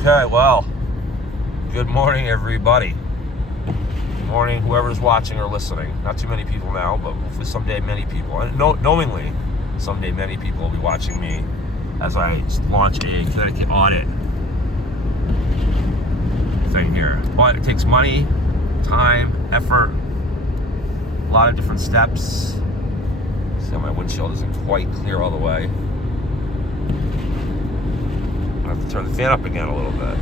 Okay, well, good morning, everybody. Good morning, whoever's watching or listening. Not too many people now, but hopefully someday many people. And knowingly, someday many people will be watching me as I launch a Connecticut audit thing here. But it takes money, time, effort, a lot of different steps. See how my windshield isn't quite clear all the way. I have to turn the fan up again a little bit.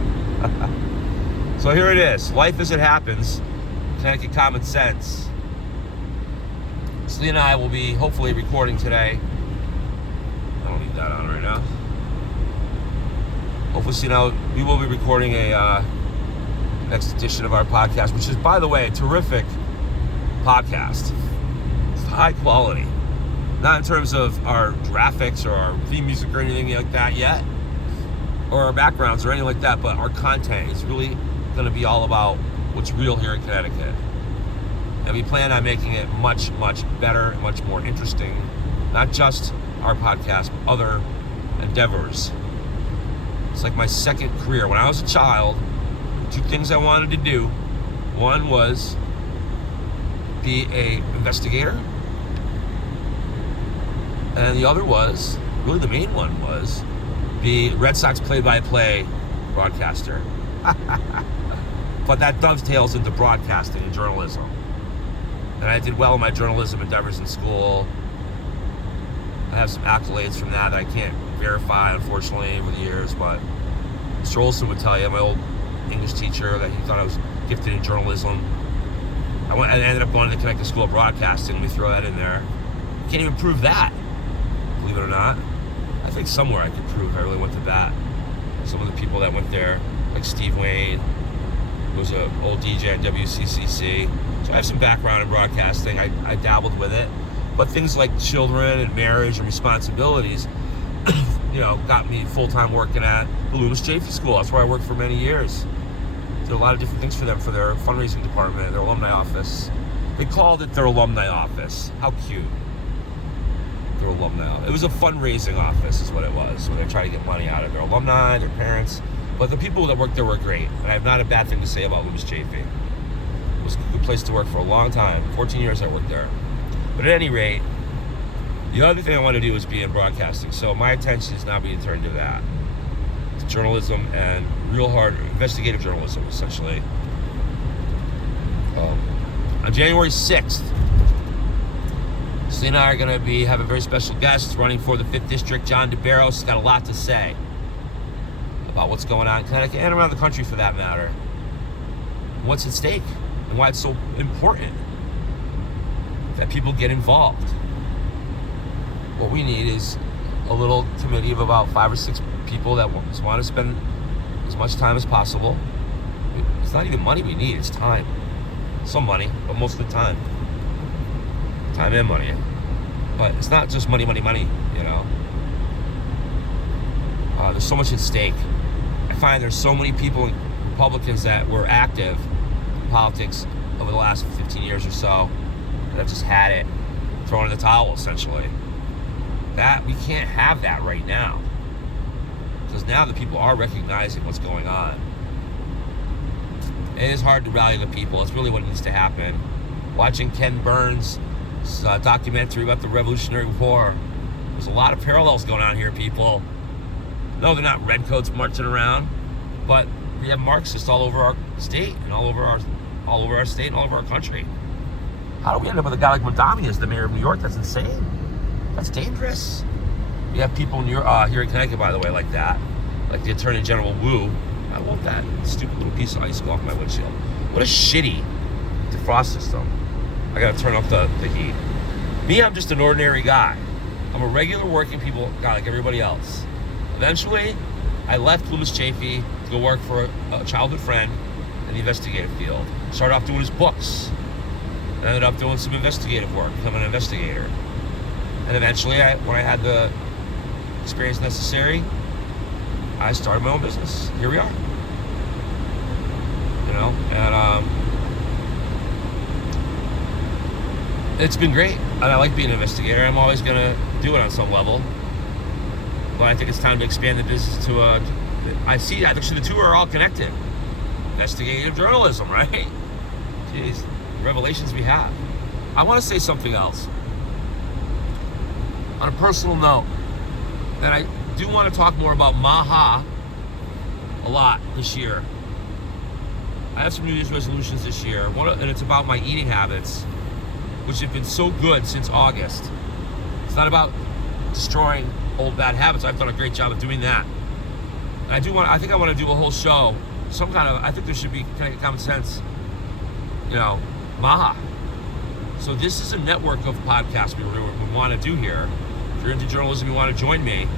So here it is. Life as it happens. Connecticut Common Sense. Celine and I will be hopefully recording today. I don't need that on right now. Hopefully, we will be recording a next edition of our podcast, which is, by the way, a terrific podcast. It's high quality. Not in terms of our graphics or our theme music or anything like that yet, or our backgrounds or anything like that, but our content is really going to be all about what's real here in Connecticut. And we plan on making it much, much better, much more interesting. Not just our podcast, but other endeavors. It's like my second career. When I was a child, two things I wanted to do. One was be an investigator. And the other was, really the main one was, be Red Sox play-by-play broadcaster. But that dovetails into broadcasting and journalism. And I did well in my journalism endeavors in school. I have some accolades from that I can't verify, unfortunately, over the years, but Mr. Olson would tell you, my old English teacher, that he thought I was gifted in journalism. I ended up going to the Connecticut School of Broadcasting. Let me throw that in there. Can't even prove that, believe it or not. I think somewhere I could prove I really went to bat. Some of the people that went there, like Steve Wayne, who was an old DJ at WCCC. So I have some background in broadcasting. I dabbled with it. But things like children and marriage and responsibilities, got me full-time working at the Loomis Chafee School. That's where I worked for many years. Did a lot of different things for them, for their fundraising department, their alumni office. They called it their alumni office. How cute. Their alumni. It was a fundraising office is what it was, where they try to get money out of their alumni, their parents. But the people that worked there were great. And I have not a bad thing to say about Loomis Chafee. It was a good place to work for a long time. 14 years I worked there. But at any rate, the other thing I want to do is be in broadcasting. So my attention is now being turned to that. To journalism and real hard investigative journalism, essentially. On January 6th, Celine and I are going to have a very special guest running for the 5th District, John DeBarros. He's got a lot to say about what's going on in Connecticut and around the country for that matter. What's at stake and why it's so important that people get involved. What we need is a little committee of about 5 or 6 people that want to spend as much time as possible. It's not even money we need, it's time. Some money, but most of the time. Time and money. But it's not just money. There's so much at stake. I find there's so many people, Republicans, that were active in politics over the last 15 years or so, that have just had it, thrown in the towel, essentially. That, we can't have that right now. Because now the people are recognizing what's going on. It is hard to rally the people. It's really what needs to happen. Watching Ken Burns' documentary about the Revolutionary War, there's a lot of parallels going on here, people. No, they're not redcoats marching around, but we have Marxists all over our state and all over our state and all over our country. How do we end up with a guy like Mondami as the mayor of New York? That's insane. That's dangerous. We have people here in Connecticut, by the way, like that, like the Attorney General Wu. I want that stupid little piece of ice go off my windshield. What a shitty defrost system. I gotta turn off the heat. Me, I'm just an ordinary guy. I'm a regular working guy like everybody else. Eventually, I left Loomis Chafee to go work for a childhood friend in the investigative field. Started off doing his books. I ended up doing some investigative work, becoming an investigator. And eventually, when I had the experience necessary, I started my own business. Here we are. And it's been great. And I like being an investigator. I'm always going to do it on some level. But I think it's time to expand the business to I see that. Actually, the two are all connected. Investigative journalism, right? Jeez, the revelations we have. I want to say something else. On a personal note, that I do want to talk more about Maha a lot this year. I have some New Year's resolutions this year, and it's about my eating habits, which have been so good since August. It's not about destroying old bad habits. I've done a great job of doing that. And I think I want to do a whole show, I think there should be kind of common sense, Maha. So this is a network of podcasts we want to do here. If you're into journalism, you want to join me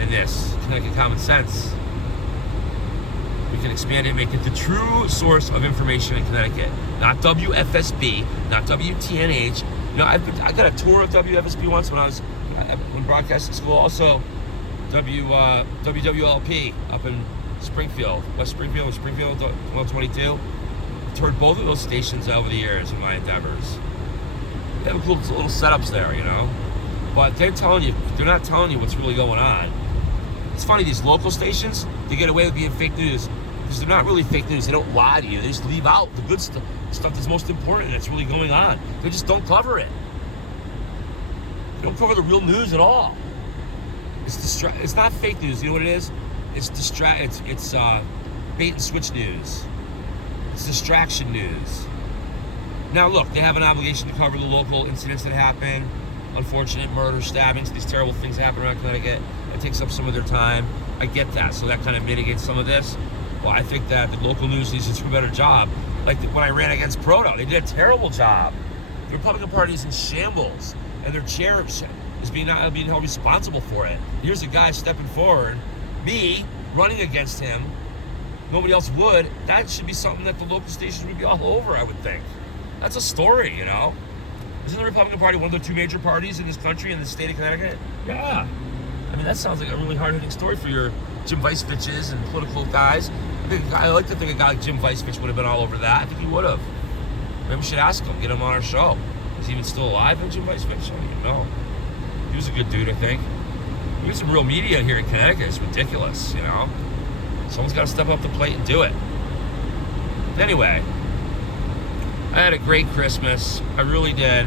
in this Connecticut Common Sense. We can expand it and make it the true source of information in Connecticut. Not WFSB, not WTNH. I got a tour of WFSB once when I was in broadcasting school. Also, WWLP up in Springfield, West Springfield, 1222. I've toured both of those stations over the years in my endeavors. They have cool little setups there, But they're not telling you what's really going on. It's funny, these local stations, they get away with being fake news because they're not really fake news. They don't lie to you. They just leave out the good stuff, stuff that's most important that's really going on. They just don't cover it. They don't cover the real news at all. It's not fake news. You know what it is? It's bait and switch news. It's distraction news. Now look, they have an obligation to cover the local incidents that happen, unfortunate murder, stabbings, these terrible things that happen around Connecticut. It takes up some of their time. I get that, so that kind of mitigates some of this. Well, I think that the local news needs to do a better job. Like when I ran against Proto, they did a terrible job. The Republican Party is in shambles, and their chair is being held responsible for it. Here's a guy stepping forward, me running against him. Nobody else would. That should be something that the local stations would be all over, I would think. That's a story, Isn't the Republican Party one of the two major parties in this country, in the state of Connecticut? Yeah. I mean, that sounds like a really hard-hitting story for your Jim Weissviches and political guys. I like to think a guy like Jim Weissvich would have been all over that. I think he would have. Maybe we should ask him, get him on our show. Is he even still alive, Jim Weissvich? I don't even know. He was a good dude, I think. We have some real media here in Connecticut. It's ridiculous, Someone's got to step up the plate and do it. Anyway, I had a great Christmas. I really did.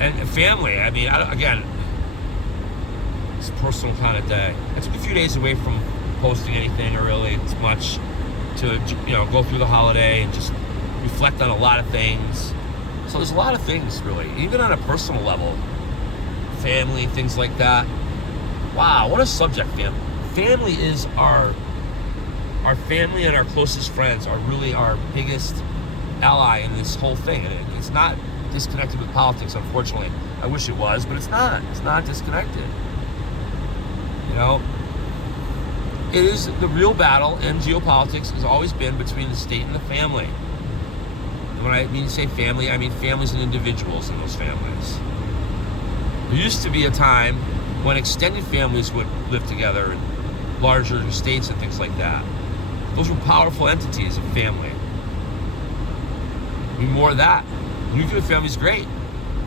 And family, I mean, again, it's a personal kind of day. I took a few days away from posting anything or really much to, go through the holiday and just reflect on a lot of things. So there's a lot of things, really, even on a personal level. Family, things like that. Wow, what a subject, fam. Family is our family and our closest friends are really our biggest ally in this whole thing. And it's not disconnected with politics, unfortunately. I wish it was, but it's not. It's not disconnected. It is the real battle in geopolitics has always been between the state and the family. And when I mean say family, I mean families and individuals in those families. There used to be a time when extended families would live together in larger estates and things like that. Those were powerful entities of family. I mean, more of that. Nuclear family is great,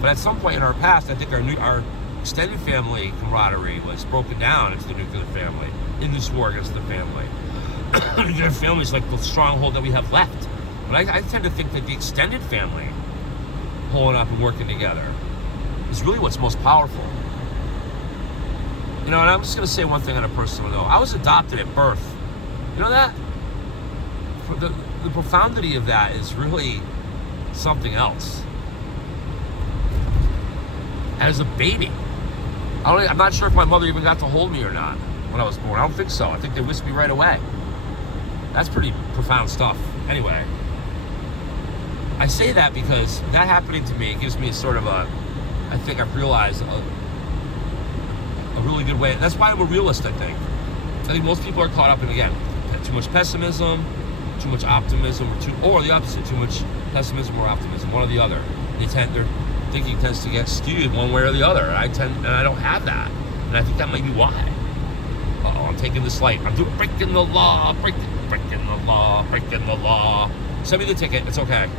but at some point in our past, I think our extended family camaraderie was broken down into the nuclear family in this war against the family. Nuclear family is like the stronghold that we have left. But I tend to think that the extended family, pulling up and working together, is really what's most powerful. And I'm just going to say one thing on a personal note. I was adopted at birth. You know that? The profundity of that is really something else. As a baby, I'm not sure if my mother even got to hold me or not when I was born. I don't think so. I think they whisked me right away. That's pretty profound stuff. Anyway, I say that because that happening to me gives me sort of I think I've realized a really good way. That's why I'm a realist, I think. I think most people are caught up in, again, too much pessimism, too much optimism, or the opposite, too much pessimism or optimism, one or the other. Their thinking tends to get skewed one way or the other, and I don't have that. And I think that might be why. I'm taking this light. I'm breaking the law, breaking the law, breaking the law. Send me the ticket, it's okay.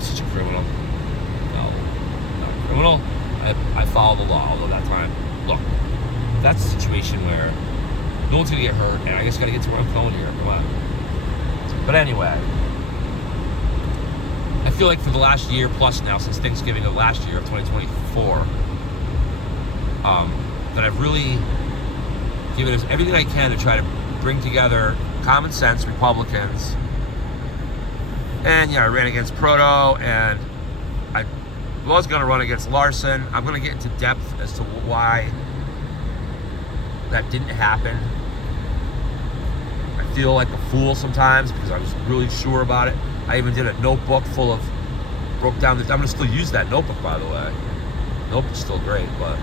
Such a criminal. No, not a criminal. I follow the law all of that time. Look, that's a situation where no one's gonna get hurt, and I just gotta get to where I'm going here. Come on. But anyway, I feel like for the last year plus now, since Thanksgiving of last year of 2024, that I've really given us everything I can to try to bring together common sense Republicans. And yeah, I ran against Proto, and I was going to run against Larson. I'm going to get into depth as to why that didn't happen. I feel like a fool sometimes because I was really sure about it. I even did a notebook full of, broke down I'm going to still use that notebook, by the way. Notebook's still great, but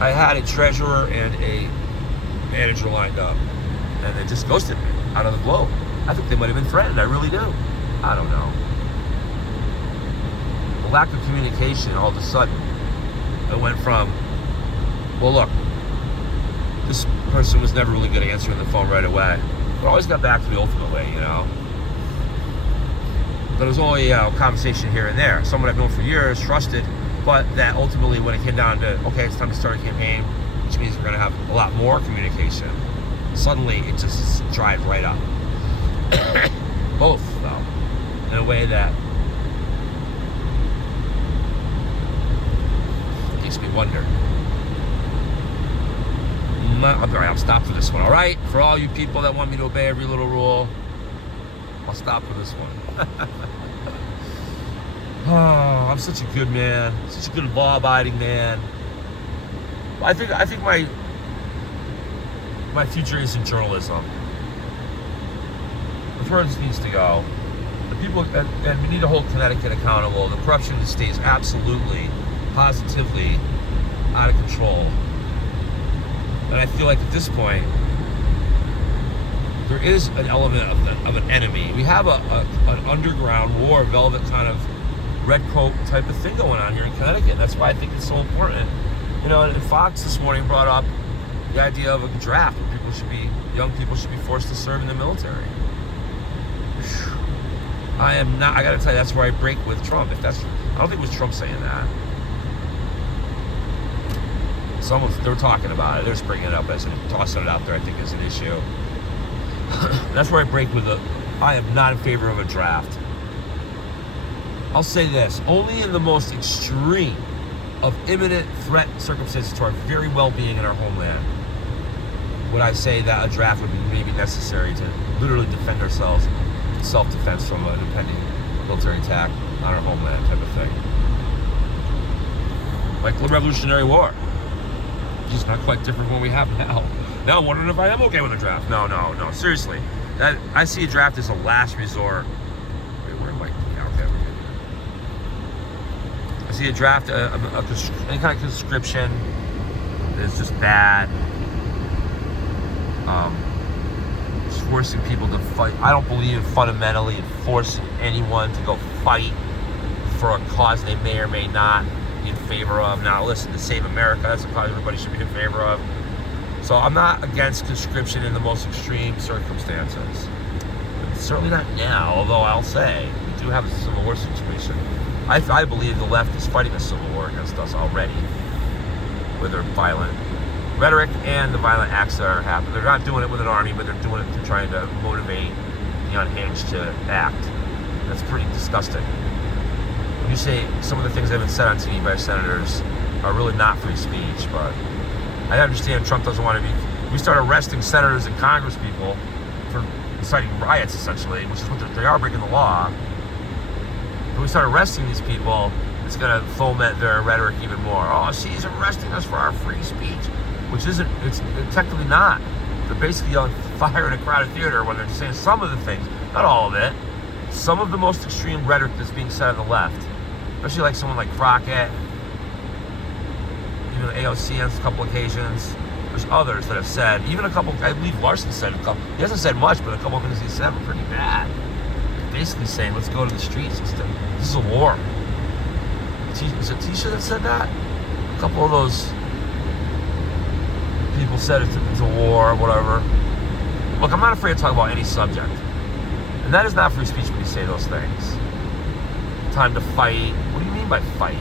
I had a treasurer and a manager lined up, and they just ghosted me out of the blue. I think they might have been threatened. I really do. I don't know. The lack of communication, all of a sudden, it went from, well, look, this person was never really good at answering the phone right away, but always got back to the ultimate way, you know. But it was only a conversation here and there. Someone I've known for years, trusted, but that ultimately, when it came down to, okay, it's time to start a campaign, which means we're going to have a lot more communication, suddenly it just dried right up. Both, though, in a way that makes me wonder. All right, I'll stop for this one, all right? For all you people that want me to obey every little rule, I'll stop for this one. Oh, I'm such a good man, such a good law-abiding man. I think my future is in journalism. That's where this needs to go. The people, and we need to hold Connecticut accountable. The corruption stays absolutely, positively out of control. And I feel like at this point, there is an element of an enemy. We have an underground war, velvet kind of red coat type of thing going on here in Connecticut. That's why I think it's so important. You know, and Fox this morning brought up the idea of a draft where young people should be forced to serve in the military. I gotta tell you, that's where I break with Trump. I don't think it was Trump saying that. They're talking about it. They're just bringing it up tossing it out there, I think, as an issue. That's where I break with I am not in favor of a draft. I'll say this, only in the most extreme of imminent threat circumstances to our very well-being in our homeland would I say that a draft would be maybe necessary to literally defend ourselves, self-defense from an impending military attack on our homeland type of thing. Like the Revolutionary War. Just not quite different from what we have now. Now I'm wondering if I am okay with a draft. No, seriously. I see a draft as a last resort. Wait, where am I? Yeah, okay. I see a draft, any kind of conscription is just bad. Just forcing people to fight. I don't believe fundamentally in forcing anyone to go fight for a cause they may or may not be in favor of. Now, listen, to save America, that's a cause everybody should be in favor of. So I'm not against conscription in the most extreme circumstances. Certainly not now, although I'll say we do have a civil war situation. I believe the left is fighting a civil war against us already with their violent rhetoric and the violent acts that are happening. They're not doing it with an army, but they're doing it through trying to motivate the unhinged to act. That's pretty disgusting. When you say some of the things that have been said on TV by senators are really not free speech, but I understand Trump doesn't want to be. We start arresting senators and Congress people for inciting riots, essentially, which is what they are, breaking the law. When we start arresting these people, it's going to foment their rhetoric even more. Oh, she's arresting us for our free speech, which isn't. It's technically not. They're basically yelling fire in a crowded theater when they're saying some of the things, not all of it. Some of the most extreme rhetoric that's being said on the left, especially like someone like Crockett. Even AOC on a couple occasions. There's others that have said, even a couple, I believe Larson said a couple, he hasn't said much, but a couple of things he said were pretty bad. Basically saying, let's go to the streets instead. This is a war. Is it Tisha that said that? A couple of those people said it's a war or whatever. Look, I'm not afraid to talk about any subject. And that is not free speech when you say those things. Time to fight. What do you mean by fight?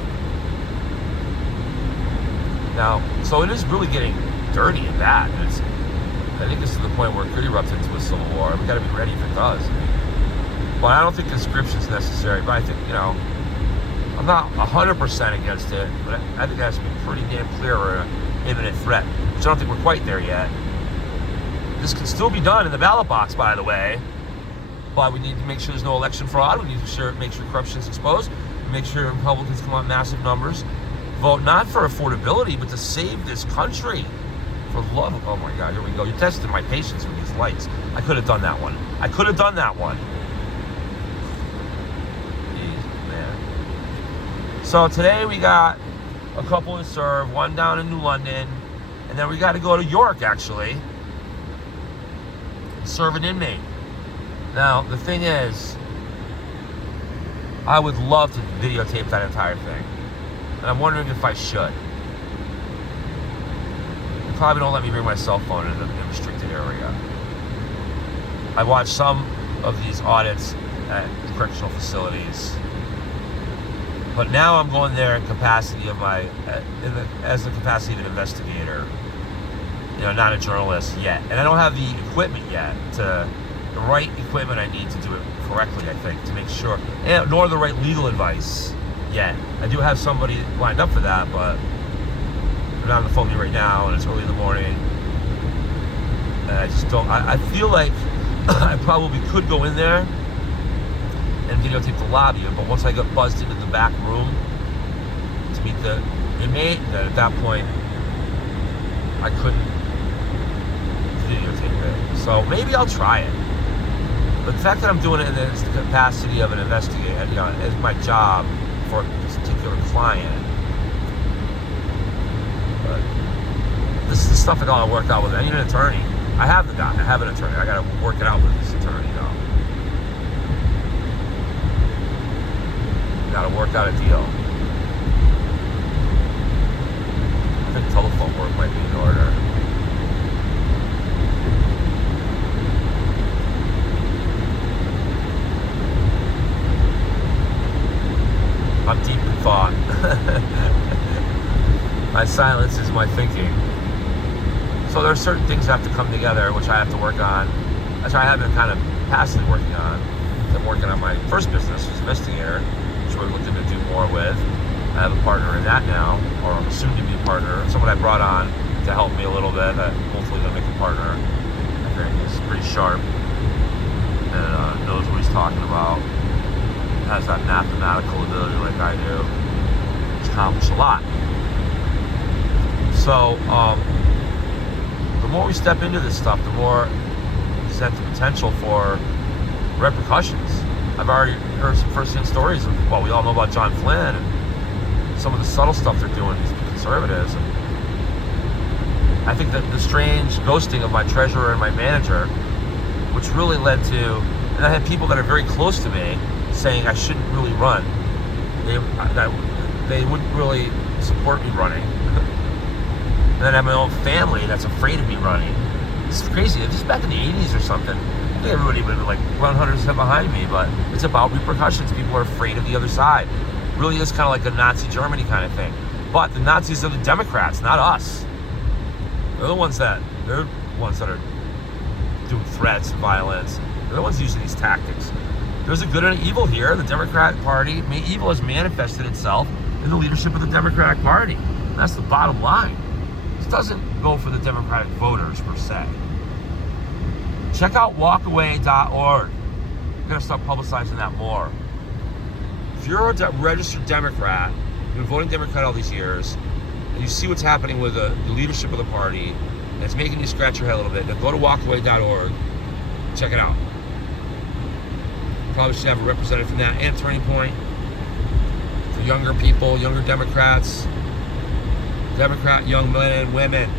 Now, so it is really getting dirty and bad. And I think this is the point where it could erupt into a civil war. We got to be ready if it does. But I don't think conscription's necessary. But I think, I'm not 100% against it, but I think it has to be pretty damn clear we're an imminent threat, which I don't think we're quite there yet. This can still be done in the ballot box, by the way, but we need to make sure there's no election fraud. We need to make sure corruption is exposed. Make sure Republicans come out in massive numbers. Vote not for affordability, but to save this country. For love of, oh my God, here we go. You're testing my patience with these lights. I could have done that one. Jeez, man. So today we got a couple to serve, one down in New London, and then we got to go to York, actually, and serve an inmate. Now, the thing is, I would love to videotape that entire thing. And I'm wondering if I should. They probably don't let me bring my cell phone in a restricted area. I watched some of these audits at correctional facilities. But now I'm going there in capacity of as the capacity of an investigator. Not a journalist yet. And I don't have the equipment yet the right equipment I need to do it correctly, I think, to make sure, and nor the right legal advice yet. I do have somebody lined up for that, but they're not on the phone with me right now, and it's early in the morning, and I just don't, I feel like I probably could go in there and videotape the lobby, but once I got buzzed into the back room to meet the inmate, then at that point, I couldn't videotape it. So maybe I'll try it. But the fact that I'm doing it in the capacity of an investigator, as my job for this particular client, but this is the stuff I gotta work out with. I need an attorney. I have an attorney. I gotta work it out with this attorney, Gotta work out a deal. I think telephone work might be in order. I'm deep in thought. My silence is my thinking. So there are certain things that have to come together, which I have to work on, which I have been kind of passively working on. I'm working on my first business, which is investigator, which we're looking to do more with. I have a partner in that now, or soon to be a partner, someone I brought on to help me a little bit. Hopefully going to make a partner. I think he's pretty sharp and knows what he's talking about. Has that mathematical ability like I do, which accomplishes a lot. So, the more we step into this stuff, the more we present the potential for repercussions. I've already heard some first-hand stories of, we all know about John Flynn and some of the subtle stuff they're doing, these conservatives. And I think that the strange ghosting of my treasurer and my manager, which really led to, and I had people that are very close to me saying I shouldn't really run. They wouldn't really support me running. And then I have my own family that's afraid of me running. It's crazy. This is back in the 80s or something. I think everybody would run 100% behind me, but it's about repercussions. People are afraid of the other side. It really is kind of like a Nazi Germany kind of thing. But the Nazis are the Democrats, not us. They're the ones that are doing threats and violence. They're the ones using these tactics. There's a good and an evil here. The Democratic Party, evil has manifested itself in the leadership of the Democratic Party. And that's the bottom line. This doesn't go for the Democratic voters, per se. Check out walkaway.org. We're going to start publicizing that more. If you're a registered Democrat, you've been voting Democrat all these years, and you see what's happening with the leadership of the party, and it's making you scratch your head a little bit, then go to walkaway.org. Check it out. Probably should have a representative from that and Turning Point for younger people, younger Democrats, Democrat young men and women.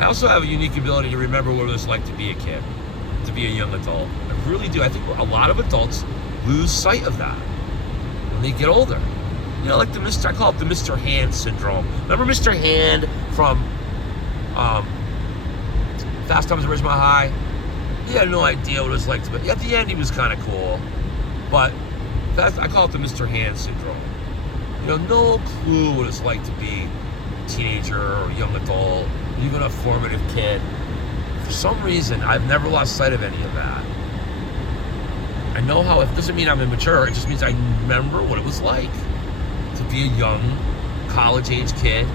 I also have a unique ability to remember what it was like to be a kid, to be a young adult. I really do. I think a lot of adults lose sight of that when they get older. Like I call it the Mr. Hand syndrome. Remember Mr. Hand from Fast Times at Ridgemont High? He had no idea what it was like to be. At the end, he was kind of cool, but I call it the Mr. Hand syndrome. no clue what it's like to be a teenager or a young adult, even a formative kid. For some reason, I've never lost sight of any of that. I know how, it doesn't mean I'm immature, it just means I remember what it was like to be a young, college-age kid.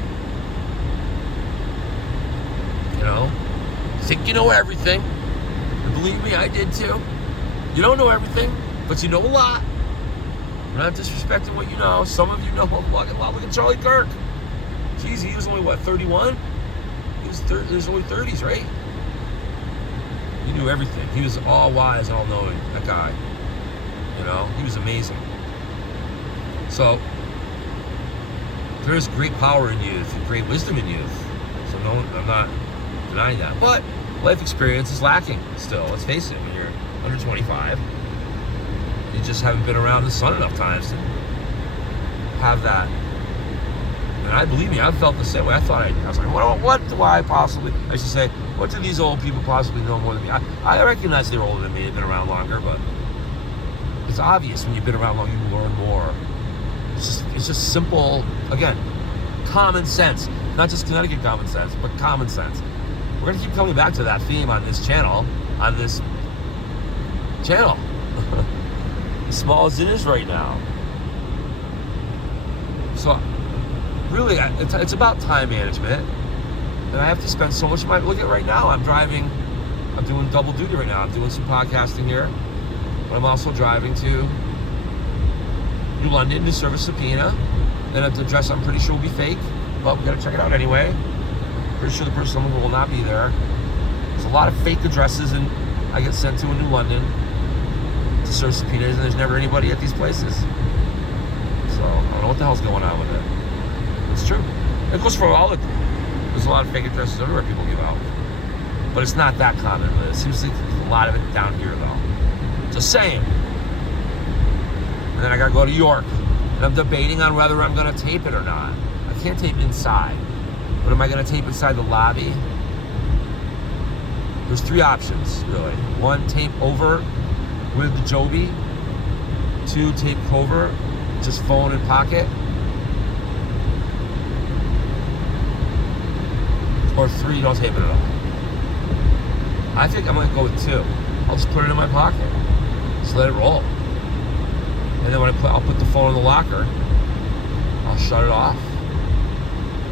Think you know everything. And believe me, I did too. You don't know everything, but you know a lot. I'm not disrespecting what you know. Some of you know a fucking lot. Look at Charlie Kirk. Jeez, he was only, 31? He was only 30s, right? He knew everything. He was all wise, all knowing, that guy. He was amazing. So, there is great power in youth and great wisdom in youth. So no, I'm not denying that. But life experience is lacking still. Let's face it. When you're under 25, you just haven't been around the sun enough times to have that. And believe me, I felt the same way. I was like, what do I possibly, I should say, what do these old people possibly know more than me? I recognize they were older than me, they've been around longer, but it's obvious when you've been around longer, you learn more. It's just simple, again, common sense. Not just Connecticut common sense, but common sense. We're going to keep coming back to that theme on this channel, as small as it is right now. So, really, it's about time management. And I have to spend so much of my, look at right now, I'm doing double duty right now. I'm doing some podcasting here, but I'm also driving to New London to serve a subpoena. And the address, I'm pretty sure, will be fake, but we got to check it out anyway. Pretty sure the person will not be there. There's a lot of fake addresses, and I get sent to in New London to serve subpoenas, and there's never anybody at these places. So I don't know what the hell's going on with it. It's true. It goes for all the. There's a lot of fake addresses everywhere people give out, but it's not that common. It seems like a lot of it down here, though. Just saying. And then I gotta go to York, and I'm debating on whether I'm gonna tape it or not. I can't tape inside, but am I gonna tape inside the lobby? There's three options, really. One, tape over with the Joby. Two, tape over, just phone in pocket. Or three, don't tape it at all. I think I'm gonna go with two. I'll just put it in my pocket. Just let it roll. And then I'll put the phone in the locker. I'll shut it off.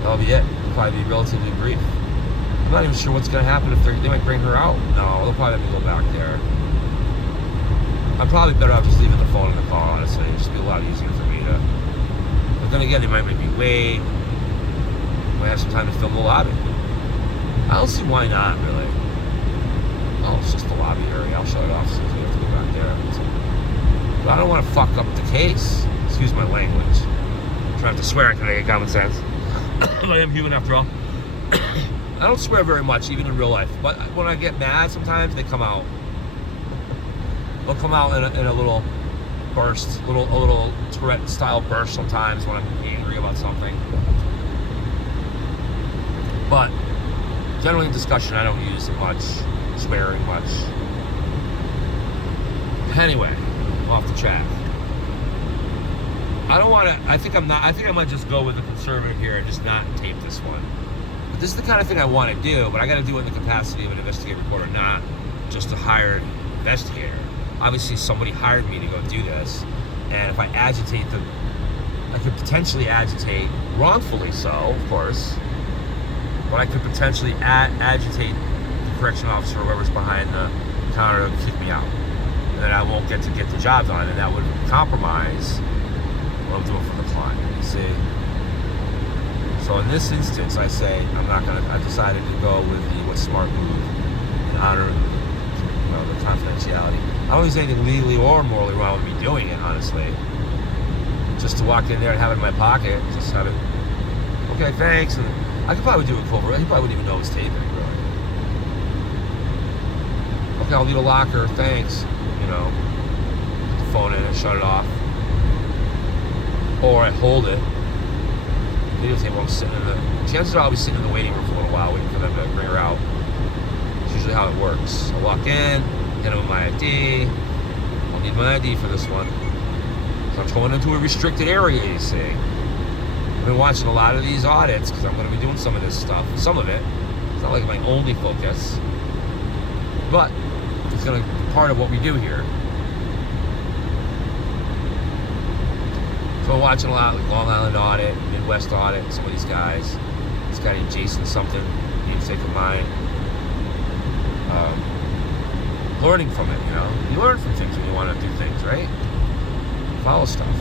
That'll be it. It'll probably be relatively brief. I'm not even sure what's gonna happen if they might bring her out. No, they'll probably have me go back there. I'm probably better off just leaving the phone in the car, honestly. It'd just be a lot easier for me to. But then again, they might make me wait. Might have some time to film the lobby. I don't see why not, really. Oh, it's just the lobby area. I'll shut it off since we have to go back there. But I don't want to fuck up the case. Excuse my language. I'm trying to swear, I get common sense. I am human after all. I don't swear very much, even in real life. But when I get mad, sometimes they come out. They'll come out in a little burst, a little Tourette-style burst sometimes when I'm angry about something. But generally in discussion, I don't use it much, swearing much. Anyway, off the track. I don't want to, I think I might just go with the conservative here and just not tape this one. But this is the kind of thing I want to do, but I got to do it in the capacity of an investigative reporter, not just a hired investigator. Obviously, somebody hired me to go do this, and if I agitate them, I could potentially agitate, wrongfully so, of course, but I could potentially agitate the correction officer or whoever's behind the counter to kick me out. And then I won't get the job done, and that would compromise what I'm doing for the client, you see? So in this instance, I say, I decided to go with the what's smart move in honor of the confidentiality. I don't think there's anything legally or morally wrong with me doing it, honestly. Just to walk in there and have it in my pocket, just have it, okay, thanks, and I could probably do it covert. He probably wouldn't even know it was taping, really. Okay, I'll leave a locker, thanks, put the phone in and shut it off. Or I hold it, videotape while I'm sitting in the, chances are I'll be sitting in the waiting room for a little while waiting for them to bring her out. It's usually how it works. I walk in, hit them with my ID. I'll need my ID for this one. So I'm going into a restricted area, you see. I've been watching a lot of these audits because I'm going to be doing some of this stuff. Some of it. It's not like my only focus. But it's going to be part of what we do here. So I'm watching a lot, like Long Island Audit, Midwest Audit, some of these guys. This guy named Jason something, namesake of mine. Learning from it, you know? You learn from things when you want to do things, right? Follow stuff.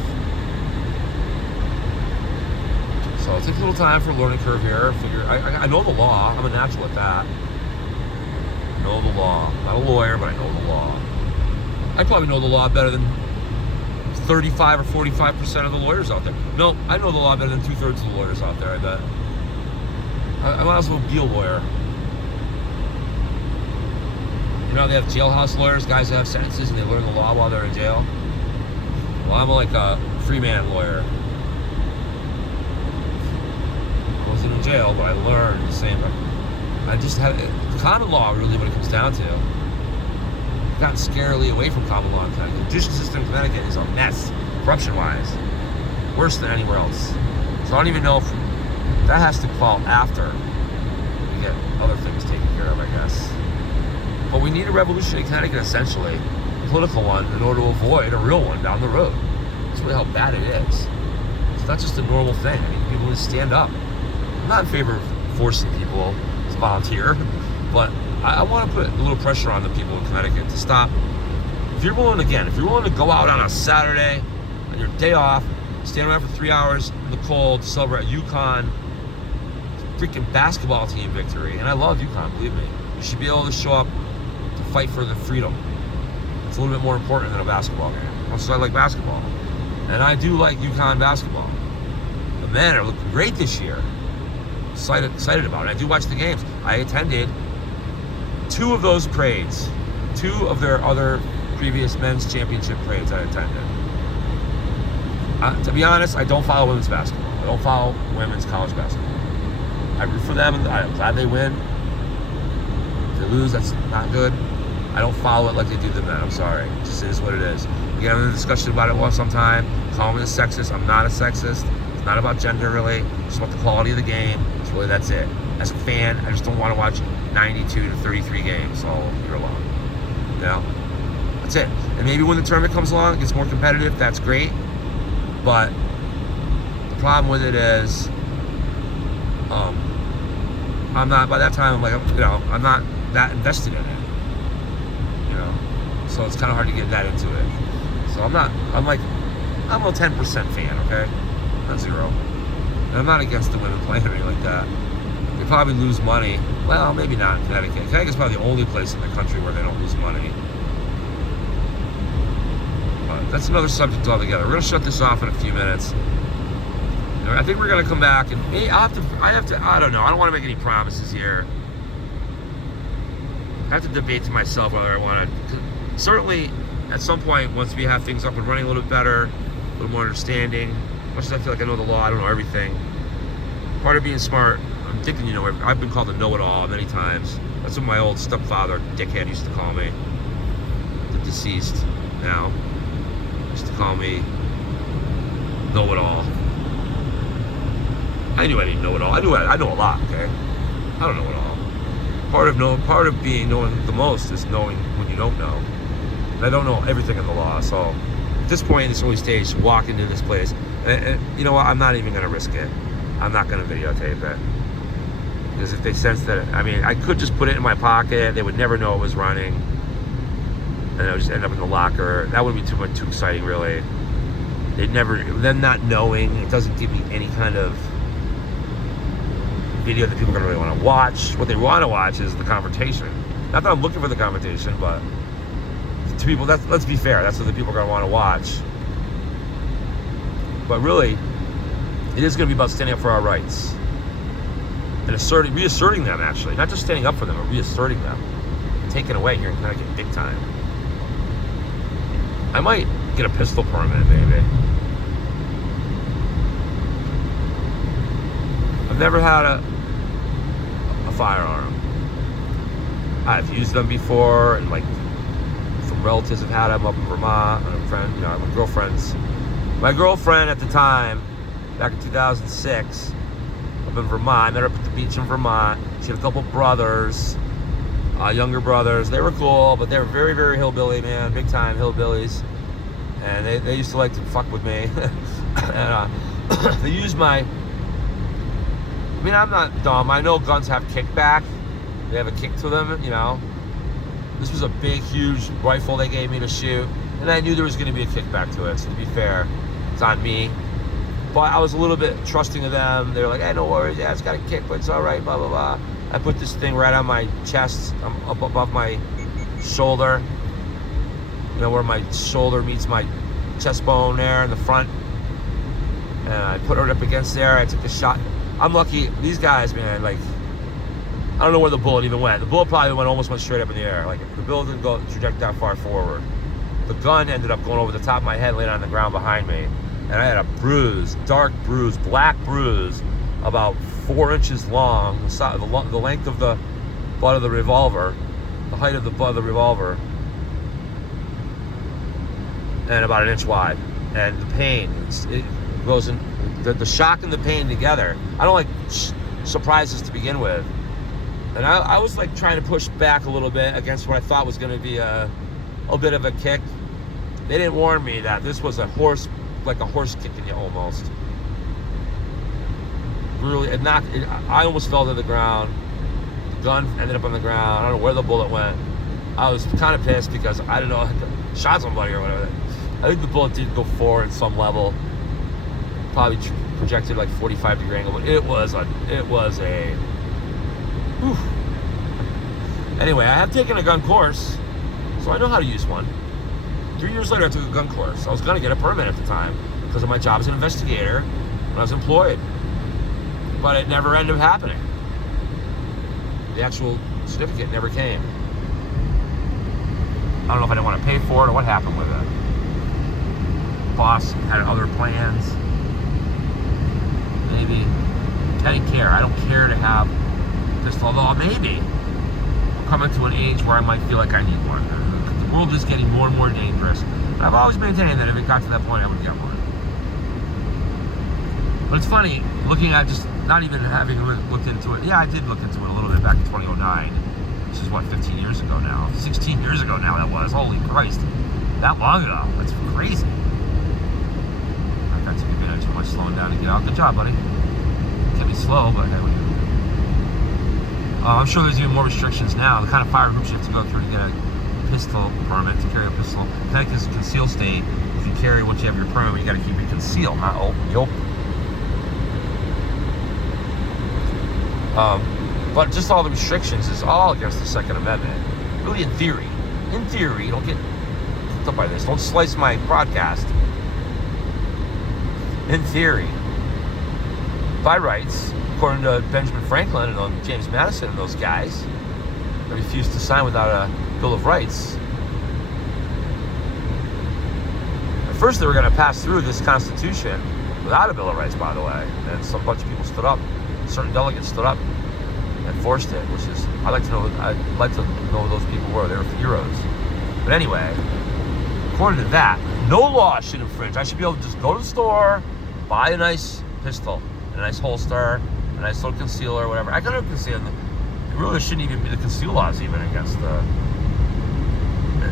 So it takes a little time for a learning curve here. I know the law. I'm a natural at that. I know the law. I'm not a lawyer, but I know the law. I probably know the law better than 35 or 45% of the lawyers out there. No, I know the law better than 2/3 of the lawyers out there, I bet. I might as well be a lawyer. You know, they have jailhouse lawyers, guys that have sentences and they learn the law while they're in jail. Well, I'm like a free man lawyer. I wasn't in jail, but I learned the same. I just had common law, really, what it comes down to. I've gotten scarily away from common law in Connecticut. The judicial system in Connecticut is a mess, corruption-wise. Worse than anywhere else. So I don't even know if that has to fall after we get other things taken care of, I guess. But we need a revolution in Connecticut, essentially, a political one, in order to avoid a real one down the road. That's really how bad it is. It's not just a normal thing. I mean, people need to stand up. I'm not in favor of forcing people to volunteer, but I want to put a little pressure on the people in Connecticut to stop. If you're willing to go out on a Saturday, on your day off, stand around for 3 hours in the cold to celebrate a UConn freaking basketball team victory, and I love UConn, believe me, you should be able to show up to fight for the freedom. It's a little bit more important than a basketball game. Also, I like basketball. And I do like UConn basketball. The men are looking great this year. Excited about it. I do watch the games. I attended 2 of those parades. 2 of their other previous men's championship parades I attended. To be honest, I don't follow women's basketball. I don't follow women's college basketball. I root for them, and I'm glad they win. If they lose, that's not good. I don't follow it like they do the men. I'm sorry. It just is what it is. We got a discussion about it once sometime. Call me a sexist. I'm not a sexist. It's not about gender, really. It's about the quality of the game. It's really, that's it. As a fan, I just don't want to watch 92 to 33 games all year long. You know? That's it. And maybe when the tournament comes along, it gets more competitive. That's great. But the problem with it is, I'm not, by that time, I'm like, you know, I'm not that invested in it. You know? So it's kind of hard to get that into it. So I'm a 10% fan, okay? Not 0. And I'm not against the women playing or anything like that. They probably lose money. Well, maybe not in Connecticut. Connecticut's probably the only place in the country where they don't lose money. But that's another subject altogether. We're going to shut this off in a few minutes. I think we're going to come back and I don't know. I don't want to make any promises here. I have to debate to myself whether I want to. Certainly, at some point, once we have things up and running a little bit better, a little more understanding, much as I feel like I know the law, I don't know everything. Part of being smart, I'm thinking, you know, I've been called a know-it-all many times. That's what my old stepfather, dickhead, used to call me. The deceased now. Used to call me know-it-all. I knew I didn't know it all. I know a lot, okay? I don't know it all. Part of knowing the most is knowing when you don't know. And I don't know everything in the law, so at this point in this early stage, walk into this place, and you know what? I'm not even going to risk it. I'm not going to videotape it. Because if they sense that, I mean, I could just put it in my pocket. They would never know it was running. And I would just end up in the locker. That wouldn't be too exciting, really. Them not knowing, it doesn't give me any kind of video that people are going to really want to watch. What they want to watch is the confrontation. Not that I'm looking for the confrontation, but to people, let's be fair, that's what the people are going to want to watch. But really, it is going to be about standing up for our rights and reasserting them, actually. Not just standing up for them, but reasserting them. Taken away here in Connecticut big time. I might get a pistol permit, maybe. I've never had a firearm. I've used them before, and like some relatives have had them up in Vermont. And my girlfriend at the time, back in 2006 up in Vermont. I met her up at the beach in Vermont. She had a couple brothers, younger brothers. They were cool, but they were very, very hillbilly, man. Big time hillbillies. And they used to like to fuck with me. And they used my... I mean, I'm not dumb. I know guns have kickback. They have a kick to them, you know. This was a big, huge rifle they gave me to shoot. And I knew there was going to be a kickback to it. So to be fair, it's on me. But I was a little bit trusting of them. They were like, hey, no worries. Yeah, it's got a kick, but it's all right, blah, blah, blah. I put this thing right on my chest, up above my shoulder. You know, where my shoulder meets my chest bone there in the front. And I put it up against there. I took the shot. I'm lucky. These guys, man, like, I don't know where the bullet even went. The bullet probably almost went straight up in the air. Like, the bullet didn't go traject that far forward. The gun ended up going over the top of my head, laying on the ground behind me. And I had a bruise, dark bruise, black bruise, about 4 inches long, the length of the butt of the revolver, the height of the butt of the revolver, and about 1 inch wide. And the pain, it goes in, the shock and the pain together. I don't like surprises to begin with. And I was like trying to push back a little bit against what I thought was going to be a bit of a kick. They didn't warn me that this was like a horse kicking you almost. Really, I almost fell to the ground. The gun ended up on the ground. I don't know where the bullet went. I was kind of pissed because I don't know, I shot somebody or whatever. I think the bullet did go forward at some level. Probably projected like 45-degree angle, but it was a. Whew. Anyway, I have taken a gun course, so I know how to use one. 3 years later, I took a gun course. I was going to get a permit at the time because of my job as an investigator when I was employed. But it never ended up happening. The actual certificate never came. I don't know if I didn't want to pay for it or what happened with it. Boss had other plans. Maybe. I didn't care. I don't care to have a pistol, although maybe I'm coming to an age where I might feel like I need one. The world is getting more and more dangerous. And I've always maintained that if it got to that point, I would get one. But it's funny, looking at just not even having looked into it. Yeah, I did look into it a little bit back in 2009. This is what, 15 years ago now? 16 years ago now that was. Holy Christ. That long ago. That's crazy. I took advantage of my slowing down to get out. Good job, buddy. Can't be slow, but there we go. I'm sure there's even more restrictions now. The kind of fire groups you have to go through to get a pistol permit, to carry a pistol. Connecticut's a concealed state. If you carry once you have your permit, you got to keep it concealed, not open. But just all the restrictions is all against the Second Amendment. Really, in theory. In theory, don't get hooked up by this. Don't slice my broadcast. In theory, by rights, according to Benjamin Franklin and James Madison and those guys that refused to sign without a Bill of Rights. At first, they were going to pass through this Constitution without a Bill of Rights, by the way. And some bunch of people stood up. Certain delegates stood up and forced it, which is, I'd like to know who those people were. They were heroes. But anyway, according to that, no law should infringe. I should be able to just go to the store, buy a nice pistol, a nice holster, a nice little concealer, whatever. I got to conceal. It really shouldn't even be the conceal laws even against the.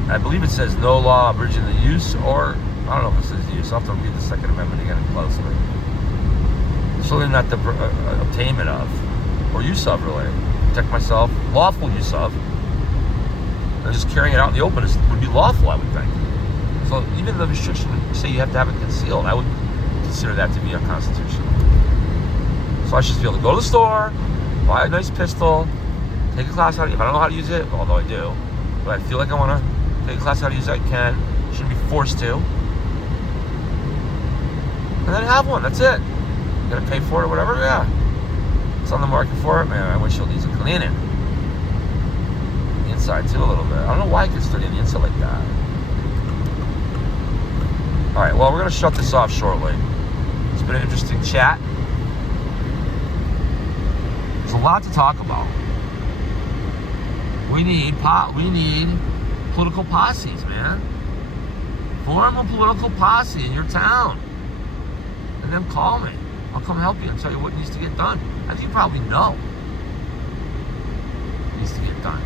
I believe it says no law abridging the use, or I don't know if it says use. I'll have to read the Second Amendment again closely. Certainly not the obtainment of, or use of, really. Protect myself, lawful use of. And just carrying it out in the open would be lawful, I would think. So even the restriction would say you have to have it concealed. I would consider that to be unconstitutional. So I should be able to go to the store, buy a nice pistol, take a class how to, if I don't know how to use it, although I do, but I feel like I want to take a class how to use it, I can. Shouldn't be forced to. And then have one, that's it. Gonna pay for it or whatever, yeah. It's on the market for it, man. I wish it needs a cleaning. The inside too a little bit. I don't know why it gets dirty on the inside like that. Alright, well, we're gonna shut this off shortly. It's been an interesting chat. There's a lot to talk about. We need political posses, man. Form a political posse in your town. And then call me. I'll come help you and tell you what needs to get done. I think you probably know what needs to get done.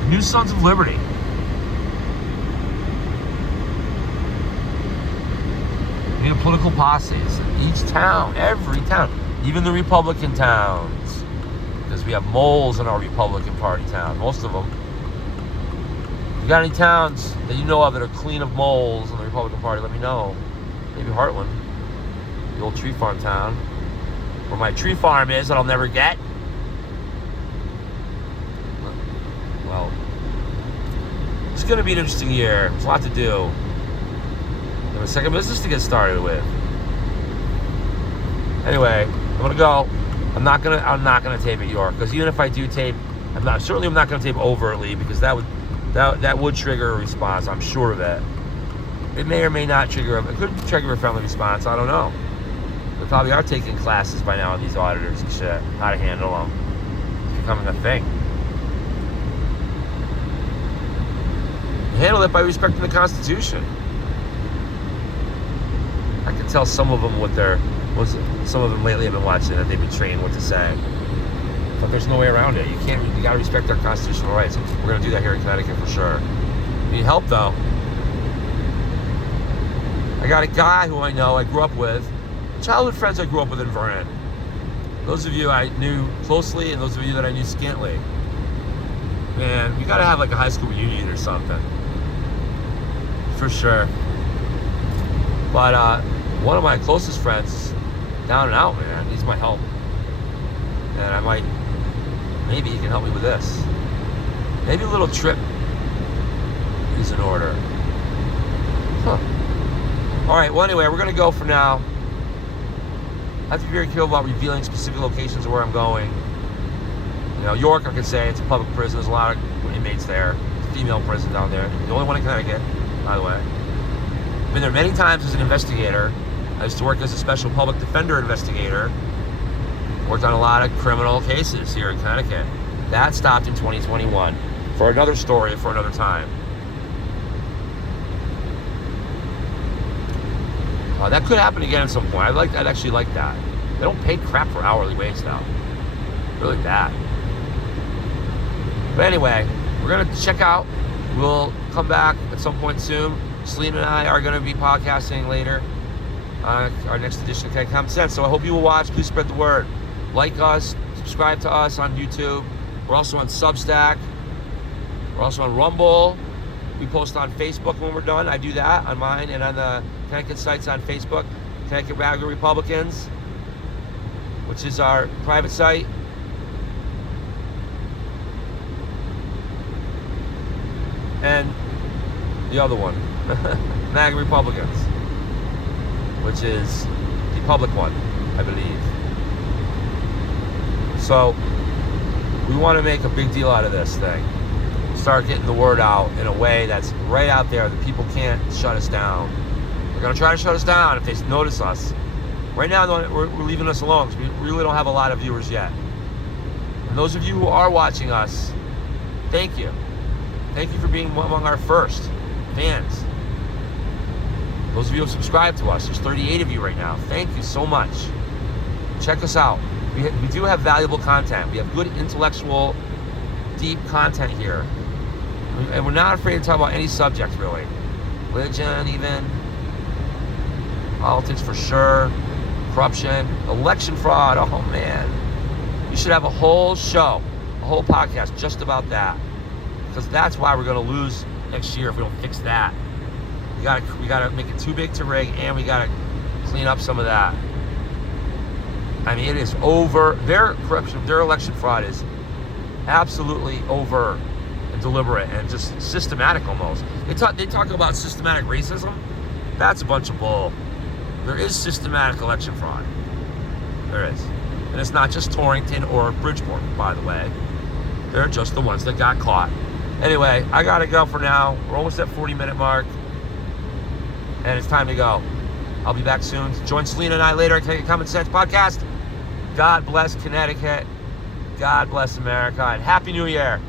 The New Sons of Liberty. We need political posses in each town, every town, even the Republican towns, because we have moles in our Republican Party towns, most of them. If you got any towns that you know of that are clean of moles in the Republican Party, let me know. Maybe Heartland, the old tree farm town, where my tree farm is that I'll never get. Well, it's going to be an interesting year. There's a lot to do. I have a second business to get started with. Anyway, I'm gonna go. I'm not gonna tape at York, because even if I do tape, I'm not gonna tape overtly, because that would trigger a response. I'm sure of it. It may or may not trigger. It could trigger a friendly response. I don't know. They probably are taking classes by now, these auditors and shit, how to handle them. It's becoming a thing. Handle it by respecting the Constitution. I can tell some of them some of them lately have been watching that they've been trained what to say. But there's no way around it. You gotta respect our constitutional rights. We're gonna do that here in Connecticut for sure. Need help though. I got a guy who I know, I grew up with, childhood friends I grew up with in Vernon. Those of you I knew closely and those of you that I knew scantly. Man, we gotta have like a high school reunion or something. For sure. But one of my closest friends, down and out, man, needs my help. And maybe he can help me with this. Maybe a little trip is in order. Huh. All right, well, anyway, we're going to go for now. I have to be very careful about revealing specific locations of where I'm going. You know, York, I could say, it's a public prison. There's a lot of inmates there. It's a female prison down there. The only one in Connecticut, by the way. I've been there many times as an investigator. I used to work as a special public defender investigator. Worked on a lot of criminal cases here in Connecticut. That stopped in 2021. For another story, for another time. That could happen again at some point. I'd actually like that. They don't pay crap for hourly wage now. Really bad. But anyway, we're going to check out. We'll come back at some point soon. Selena and I are going to be podcasting later. Our next edition of Connecticut Common Sense. So I hope you will watch. Please spread the word. Like us. Subscribe to us on YouTube. We're also on Substack. We're also on Rumble. We post on Facebook when we're done. I do that on mine and on the Connecticut sites on Facebook. Connecticut Radical Republicans, which is our private site. And the other one, MAGA Republicans, which is the public one, I believe. So we want to make a big deal out of this thing. Start getting the word out in a way that's right out there that people can't shut us down. They're going to try to shut us down if they notice us. Right now, we're leaving us alone because we really don't have a lot of viewers yet. And those of you who are watching us, thank you. Thank you for being among our first fans. Those of you who have subscribed to us, there's 38 of you right now. Thank you so much. Check us out. We do have valuable content. We have good intellectual, deep content here. And we're not afraid to talk about any subject, really. Religion, even. Politics, for sure. Corruption. Election fraud. Oh, man. You should have a whole show, a whole podcast just about that. Because that's why we're going to lose next year if we don't fix that. We gotta make it too big to rig, and we got to clean up some of that. I mean, it is over. Their corruption, their election fraud is absolutely over and deliberate and just systematic almost. They talk about systematic racism. That's a bunch of bull. There is systematic election fraud. There is. And it's not just Torrington or Bridgeport, by the way. They're just the ones that got caught. Anyway, I got to go for now. We're almost at 40-minute mark. And it's time to go. I'll be back soon. Join Selena and I later at Connecticut Common Sense Podcast. God bless Connecticut. God bless America. And Happy New Year.